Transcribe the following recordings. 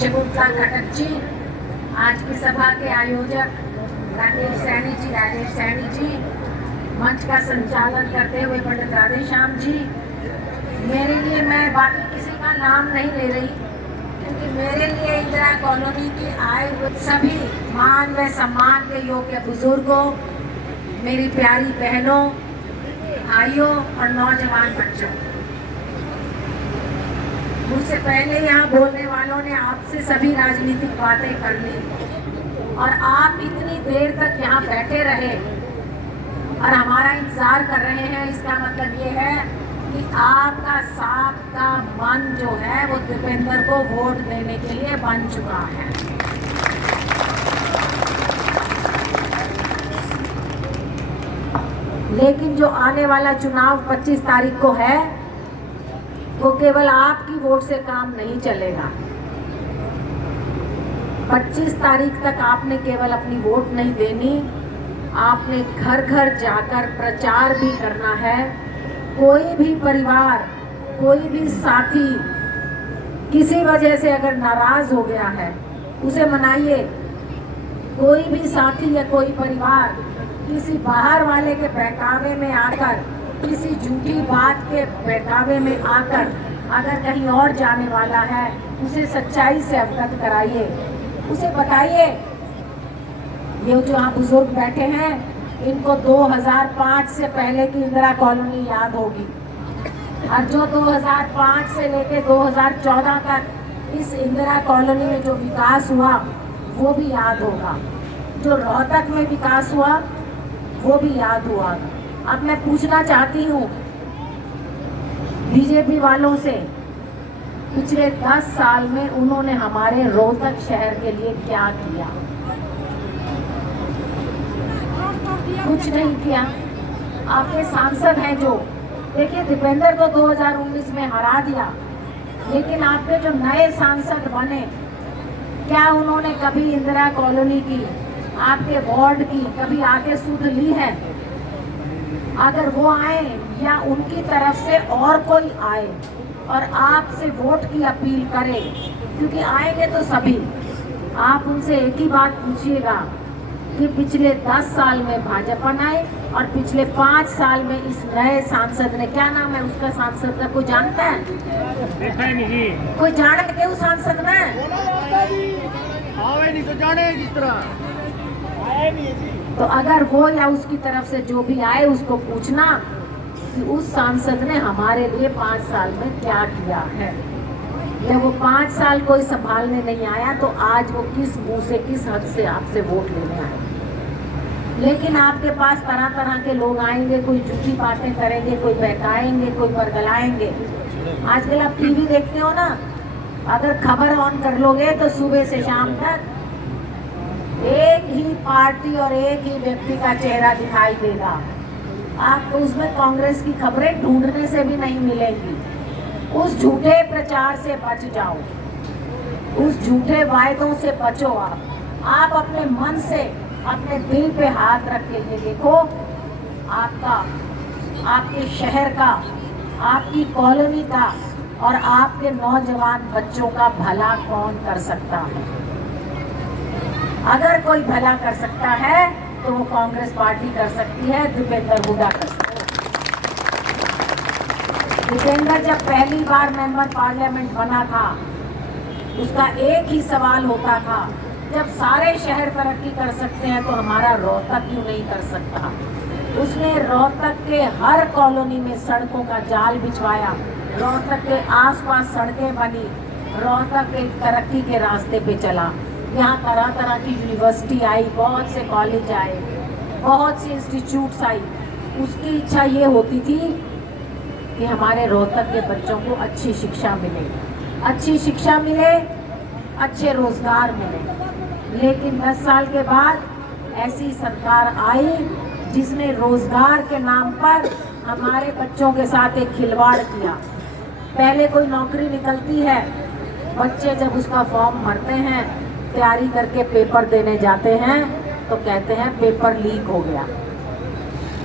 शकुंतला खट्टर जी, आज की सभा के आयोजक राजेश सैनी जी, मंच का संचालन करते हुए पंडित राधेश्याम जी। मेरे लिए, मैं बाकी किसी का नाम नहीं ले रही, क्योंकि मेरे लिए इंदिरा कॉलोनी की आए हुए सभी मान व सम्मान के योग्य बुजुर्गों, मेरी प्यारी बहनों, भाइयों और नौजवान बच्चों, मुझसे पहले यहाँ बोलने वालों ने आपसे सभी राजनीतिक बातें कर ली और आप इतनी देर तक यहाँ बैठे रहे और हमारा इंतजार कर रहे हैं। इसका मतलब ये है कि आपका सबका मन जो है वो दीपेंद्र को वोट देने के लिए बन चुका है। लेकिन जो आने वाला चुनाव 25 तारीख को है, वो केवल आपकी वोट से काम नहीं चलेगा। 25 तारीख तक आपने केवल अपनी वोट नहीं देनी, आपने घर घर जाकर प्रचार भी करना है। कोई भी परिवार, कोई भी साथी किसी वजह से अगर नाराज हो गया है, उसे मनाइए। कोई भी साथी या कोई परिवार किसी बाहर वाले के बहकावे में आकर, किसी झूठी बात के बहकावे में आकर अगर कहीं और जाने वाला है, उसे सच्चाई से अवगत कराइए, उसे बताइए। ये जो यहाँ बुजुर्ग बैठे हैं, इनको 2005 से पहले की इंदिरा कॉलोनी याद होगी, और जो 2005 से लेकर 2014 तक इस इंदिरा कॉलोनी में जो विकास हुआ वो भी याद होगा। जो रोहतक में विकास हुआ वो भी याद हुआ। अब मैं पूछना चाहती हूँ बीजेपी वालों से, पिछले 10 साल में उन्होंने हमारे रोहतक शहर के लिए क्या किया? कुछ नहीं किया। आपके सांसद हैं जो, देखिए दीपेंद्र को 2019 में हरा दिया, लेकिन आपके जो नए सांसद बने, क्या उन्होंने कभी इंदिरा कॉलोनी की, आपके वार्ड की कभी आके सुध ली है? अगर वो आए या उनकी तरफ से और कोई आए और आपसे वोट की अपील करे, क्योंकि आएंगे तो सभी, आप उनसे एक ही बात पूछिएगा कि पिछले 10 साल में भाजपा आए और पिछले 5 साल में इस नए सांसद ने, क्या नाम है उसका सांसद का, कोई जानता है? कोई जाने के उस सांसद में? नहीं तो जाने किस तरह। तो अगर वो या उसकी तरफ से जो भी आए, उसको पूछना कि उस सांसद ने हमारे लिए 5 साल में क्या किया है। जब वो 5 साल कोई संभालने नहीं आया, तो आज वो किस मुंह से, किस हक से आपसे वोट लेने आए? लेकिन आपके पास तरह तरह के लोग आएंगे, कोई झूठी बातें करेंगे, कोई बहकाएंगे, कोई बरगलाएंगे। आजकल आप टीवी देखते हो ना, अगर खबर ऑन कर लोगे तो सुबह से शाम तक एक ही पार्टी और एक ही व्यक्ति का चेहरा दिखाई देगा। आपको उसमें कांग्रेस की खबरें ढूंढने से भी नहीं मिलेंगी। उस झूठे प्रचार से बच जाओ, उस झूठे वायदों से बचो। आप अपने मन से, अपने दिल पे हाथ रख के ये देखो, आपका, आपके शहर का, आपकी कॉलोनी का और आपके नौजवान बच्चों का भला कौन कर सकता है? अगर कोई भला कर सकता है तो वो कांग्रेस पार्टी कर सकती है, दीपेंद्र हुड्डा कर सकता है। दीपेंद्र जब पहली बार मेंबर पार्लियामेंट बना था, उसका एक ही सवाल होता था, जब सारे शहर तरक्की कर सकते हैं तो हमारा रोहतक क्यों नहीं कर सकता? उसने रोहतक के हर कॉलोनी में सड़कों का जाल बिछवाया, रोहतक के आसपास सड़कें बनी, रोहतक एक तरक्की के रास्ते पे चला। यहाँ तरह तरह की यूनिवर्सिटी आई, बहुत से कॉलेज आए, बहुत सी इंस्टीट्यूट्स आई। उसकी इच्छा ये होती थी कि हमारे रोहतक के बच्चों को अच्छी शिक्षा मिले, अच्छी शिक्षा मिले, अच्छे रोजगार मिले। लेकिन 10 साल के बाद ऐसी सरकार आई जिसने रोजगार के नाम पर हमारे बच्चों के साथ एक खिलवाड़ किया। पहले कोई नौकरी निकलती है, बच्चे जब उसका फॉर्म भरते हैं, तैयारी करके पेपर देने जाते हैं, तो कहते हैं पेपर लीक हो गया।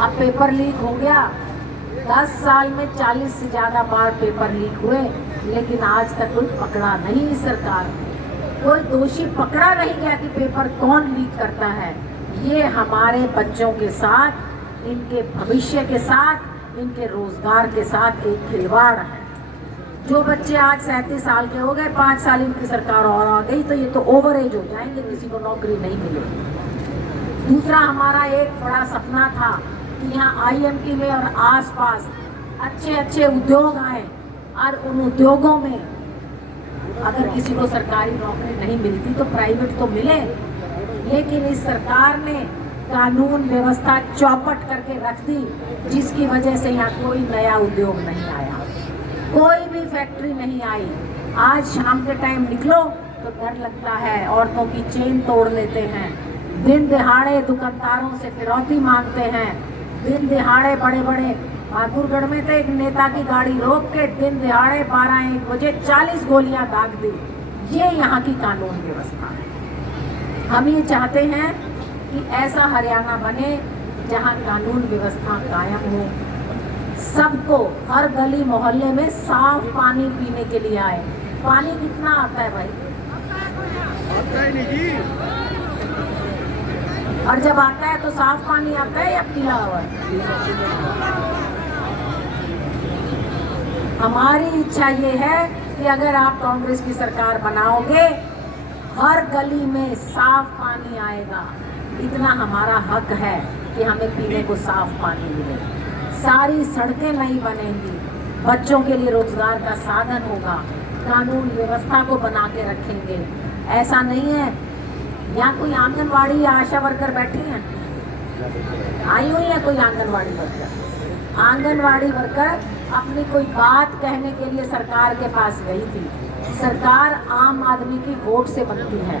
अब पेपर लीक हो गया, 10 साल में 40 से ज़्यादा बार पेपर लीक हुए, लेकिन आज तक कोई पकड़ा नहीं सरकार। कोई दोषी पकड़ा नहीं गया कि पेपर कौन लीक करता है। ये हमारे बच्चों के साथ, इनके भविष्य के साथ, इनके रोजगार के साथ एक खिलवाड़ है। जो बच्चे आज 37 साल के हो गए, 5 साल इनकी सरकार और आ गई तो ये तो ओवर एज हो जाएंगे, किसी को नौकरी नहीं मिलेगी। दूसरा, हमारा एक बड़ा सपना था कि यहाँ IMT में और आसपास अच्छे अच्छे उद्योग आए और उन उद्योगों में अगर किसी को सरकारी नौकरी नहीं मिलती तो प्राइवेट तो मिले। लेकिन इस सरकार ने कानून व्यवस्था चौपट करके रख दी, जिसकी वजह से यहाँ कोई नया उद्योग नहीं आया, कोई भी फैक्ट्री नहीं आई। आज शाम के टाइम निकलो तो डर लगता है, औरतों की चेन तोड़ लेते हैं, दिन दिहाड़े दुकानदारों से फिरौती मांगते हैं, दिन दिहाड़े बड़े बड़े बहादुरगढ़ में तो एक नेता की गाड़ी रोक के दिन दिहाड़े 12-1 बजे 40 गोलियां दाग दी। ये यहाँ की कानून व्यवस्था है। हम ये चाहते हैं कि ऐसा हरियाणा बने जहाँ कानून व्यवस्था कायम हो, सबको हर गली मोहल्ले में साफ पानी पीने के लिए आए। पानी कितना आता है भाई? आता है नहीं जी। और जब आता है तो साफ पानी आता है या पीला हुआ? हमारी इच्छा ये है कि अगर आप कांग्रेस की सरकार बनाओगे, हर गली में साफ पानी आएगा। इतना हमारा हक है कि हमें पीने को साफ पानी मिले। सारी सड़कें नहीं बनेंगी, बच्चों के लिए रोजगार का साधन होगा, कानून व्यवस्था को बना के रखेंगे। ऐसा नहीं है यहाँ कोई आंगनवाड़ी या आशा वर्कर बैठी हैं, आई हुई है कोई आंगनवाड़ी वर्कर। आंगनवाड़ी वर्कर अपनी कोई बात कहने के लिए सरकार के पास गई थी। सरकार आम आदमी की वोट से बनती है।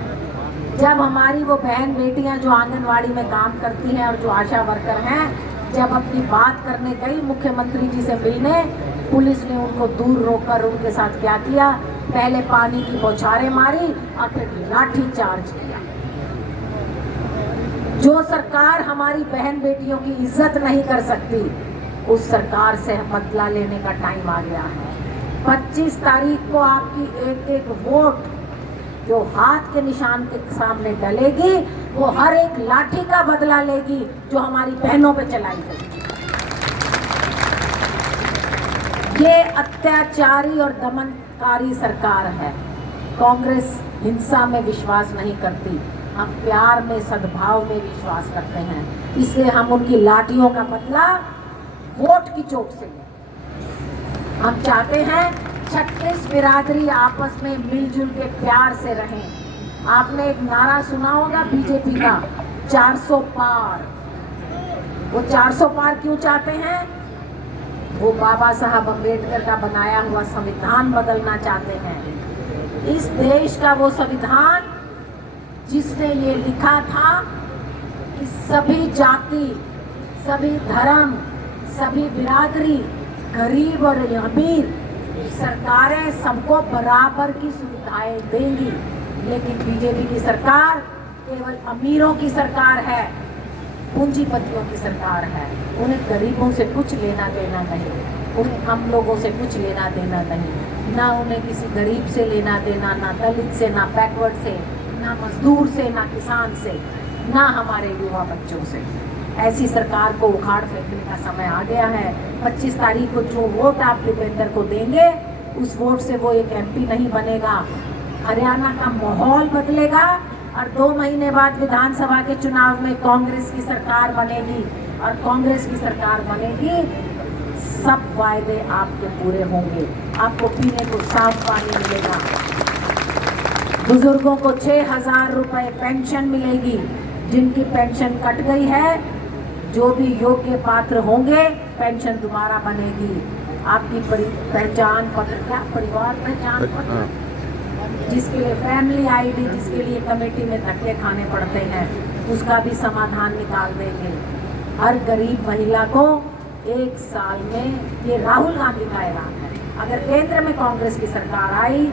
जब हमारी वो बहन बेटियां जो आंगनवाड़ी में काम करती हैं और जो आशा वर्कर हैं, जब अपनी बात करने गई मुख्यमंत्री जी से मिलने, पुलिस ने उनको दूर रोककर उनके साथ क्या किया? पहले पानी की बौछारें मारी और फिर लाठी चार्ज किया। जो सरकार हमारी बहन बेटियों की इज्जत नहीं कर सकती, उस सरकार से बदला लेने का टाइम आ गया है। 25 तारीख को आपकी एक एक वोट जो हाथ के निशान के सामने डलेगी, वो हर एक लाठी का बदला लेगी जो हमारी बहनों पे चलाई गई। ये अत्याचारी और दमनकारी सरकार है। कांग्रेस हिंसा में विश्वास नहीं करती, हम प्यार में, सद्भाव में विश्वास करते हैं। इसलिए हम उनकी लाठियों का बदला वोट की चोट से लें। हम चाहते हैं 36 बिरादरी आपस में मिलजुल के प्यार से रहें। आपने एक नारा सुना होगा बीजेपी का, 400 पार। वो 400 पार क्यों चाहते हैं? वो बाबा साहब अम्बेडकर का बनाया हुआ संविधान बदलना चाहते हैं। इस देश का वो संविधान जिसने ये लिखा था कि सभी जाति, सभी धर्म, सभी बिरादरी, गरीब और अमीर, सरकारें सबको बराबर की सुविधाएं देंगी। लेकिन बीजेपी की सरकार केवल अमीरों की सरकार है, पूंजीपतियों की सरकार है। उन्हें गरीबों से कुछ लेना देना नहीं, उन्हें हम लोगों से कुछ लेना देना नहीं। ना उन्हें किसी गरीब से लेना देना, ना दलित से, ना बैकवर्ड से, ना मजदूर से, ना किसान से, ना हमारे युवा बच्चों से। ऐसी सरकार को उखाड़ फेंकने का समय आ गया है। 25 तारीख को जो वोट आप दीपेंद्र को देंगे, उस वोट से वो एक MP नहीं बनेगा। हरियाणा का माहौल बदलेगा और 2 महीने बाद विधानसभा के चुनाव में कांग्रेस की सरकार बनेगी। और कांग्रेस की सरकार बनेगी, सब वायदे आपके पूरे होंगे। आपको पीने को साफ पानी मिलेगा, बुजुर्गों को 6,000 रुपए पेंशन मिलेगी। जिनकी पेंशन कट गई है, जो भी योग्य पात्र होंगे, पेंशन दोबारा बनेगी। आपकी पहचान पत्र, क्या परिवार पहचान पत्र, जिसके लिए फैमिली ID, जिसके लिए कमेटी में धक्के खाने पड़ते हैं, उसका भी समाधान निकाल देंगे। हर गरीब महिला को 1 साल में, ये राहुल गांधी का ऐलान है, अगर केंद्र में कांग्रेस की सरकार आई,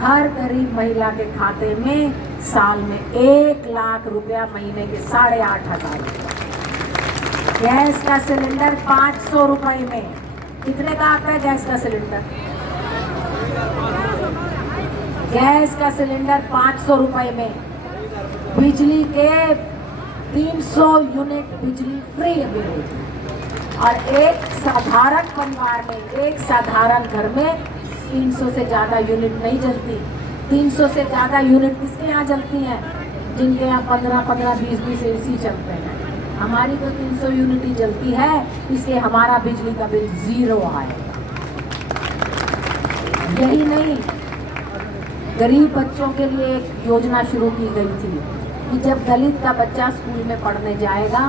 हर गरीब महिला के खाते में साल में 1 लाख रुपया महीने के 8,500 रुपये। गैस का सिलेंडर 500 रुपए में। कितने का आता है गैस का सिलेंडर? गैस का सिलेंडर 500 रुपए में, बिजली के 300 यूनिट बिजली फ्री मिलेगी। और एक साधारण परिवार में, एक साधारण घर में 300 से ज़्यादा यूनिट नहीं जलती। 300 से ज़्यादा यूनिट किसके यहाँ जलती हैं? जिनके यहाँ 15-15, 20-20 AC चलते हैं। हमारी तो 300 यूनिट ही जलती है, इसलिए हमारा बिजली का बिल 0 आएगा। यही नहीं, गरीब बच्चों के लिए एक योजना शुरू की गई थी कि जब दलित का बच्चा स्कूल में पढ़ने जाएगा,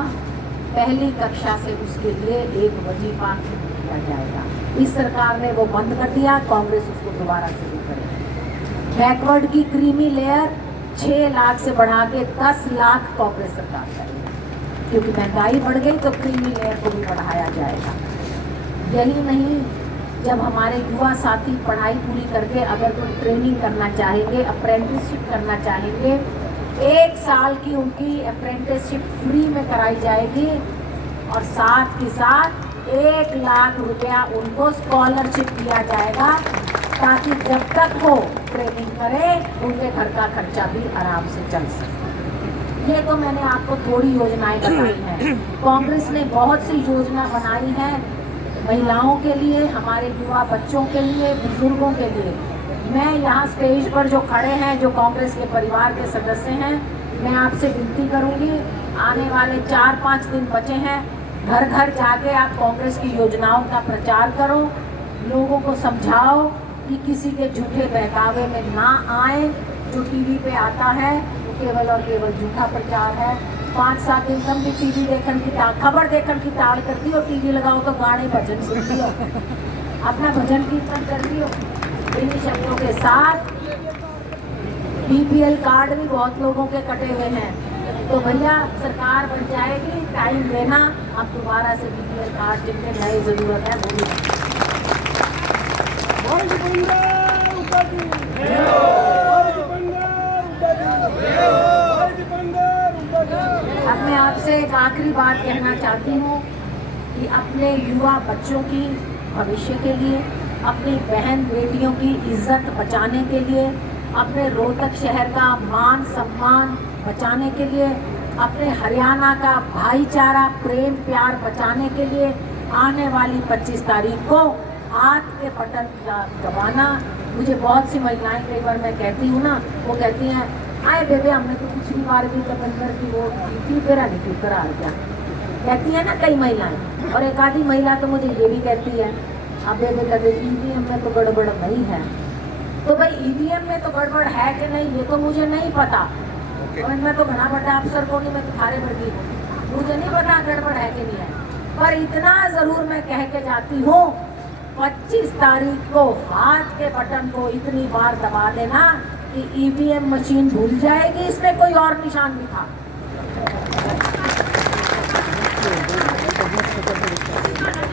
पहली कक्षा से उसके लिए एक वजीफा किया जाएगा। इस सरकार ने वो बंद कर दिया, कांग्रेस उसको दोबारा शुरू करेगी। बैकवर्ड की क्रीमी लेयर 6 लाख से बढ़ा के 10 लाख कांग्रेस सरकार करेगी, क्योंकि महंगाई बढ़ गई तो क्रीमी लेयर को भी बढ़ाया जाएगा। यही नहीं, जब हमारे युवा साथी पढ़ाई पूरी करके अगर कोई ट्रेनिंग करना चाहेंगे, अप्रेंटिसशिप करना चाहेंगे, 1 साल की उनकी अप्रेंटिसशिप फ्री में कराई जाएगी और साथ ही साथ 1 लाख रुपया उनको स्कॉलरशिप दिया जाएगा, ताकि जब तक वो ट्रेनिंग करें उनके घर का खर्चा भी आराम से चल सके। ये तो मैंने आपको थोड़ी योजनाएं बताई हैं। कांग्रेस ने बहुत सी योजना बनाई है महिलाओं के लिए, हमारे युवा बच्चों के लिए, बुजुर्गों के लिए। मैं यहाँ स्टेज पर जो खड़े हैं, जो कांग्रेस के परिवार के सदस्य हैं, मैं आपसे विनती करूँगी, आने वाले 4-5 दिन बचे हैं, घर घर जाके आप कांग्रेस की योजनाओं का प्रचार करो, लोगों को समझाओ कि किसी के झूठे बहकावे में ना आए। जो टीवी पे आता है वो केवल और केवल झूठा प्रचार है। 5-7 दिन कम भी टीवी देखने की खबर देखने की ताड़ करती हो, टीवी लगाओ तो गाने भजन सुनती हो, अपना भजन कीर्तन करती हो। इन्हीं शब्दों के साथ BPL कार्ड भी बहुत लोगों के कटे हुए हैं, तो भैया सरकार बन जाएगी, टाइम लेना, अब दोबारा से BPL कार्ड जिनके नए जरूरत है वो भी। अब मैं आपसे एक आखिरी बात कहना चाहती हूँ कि अपने युवा बच्चों की भविष्य के लिए, अपनी बहन बेटियों की इज्जत बचाने के लिए, अपने रोहतक शहर का मान सम्मान बचाने के लिए, अपने हरियाणा का भाईचारा प्रेम प्यार बचाने के लिए आने वाली 25 तारीख को हाथ के बटन दबाना। मुझे बहुत सी महिलाएं, कई बार मैं कहती हूँ ना, वो कहती हैं आए बेबे हमने तो पिछली बार भी तपंदर की वोट दी थी, तेरा नहीं क्यों करा क्या, कहती है ना कई महिलाएं। और एक आधी महिला तो मुझे ये भी कहती है, अब बेबे कहते EVM में तो गड़बड़ नहीं है। तो भाई EVM में तो गड़बड़ है कि नहीं ये तो मुझे नहीं पता, और मैं तो घना बड़ा अफसर को नहीं, मैं तो थारे भर गई, मुझे नहीं पता गड़बड़ है कि नहीं है। पर इतना जरूर मैं कह के जाती हूँ, 25 तारीख को हाथ के बटन को इतनी बार दबा देना कि EVM मशीन भूल जाएगी इसमें कोई और निशान भी था।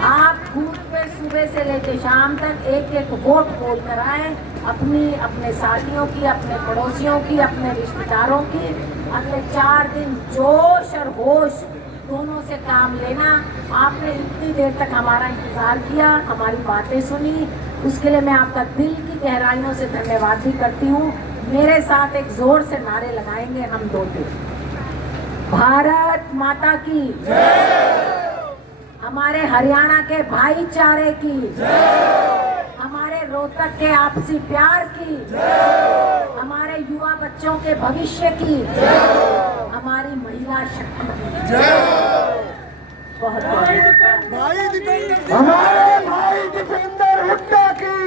आप बूथ पे सुबह से लेकर शाम तक एक एक वोट पोल कराएं, अपने साथियों की, अपने पड़ोसियों की, अपने रिश्तेदारों की। अगले 4 दिन जोश और होश दोनों से काम लेना। आपने इतनी देर तक हमारा इंतजार किया, हमारी बातें सुनी, उसके लिए मैं आपका दिल की गहराइयों से धन्यवाद भी करती हूँ। मेरे साथ एक जोर से नारे लगाएंगे हम 2 दिन। भारत माता की जय, हमारे हरियाणा के भाईचारे की जय, हमारे रोहतक के आपसी प्यार की जय, हमारे युवा बच्चों के भविष्य की जय, हमारी महिला शक्ति की जय। बहुत हमारे भाई दीपेंद्र हुड्डा की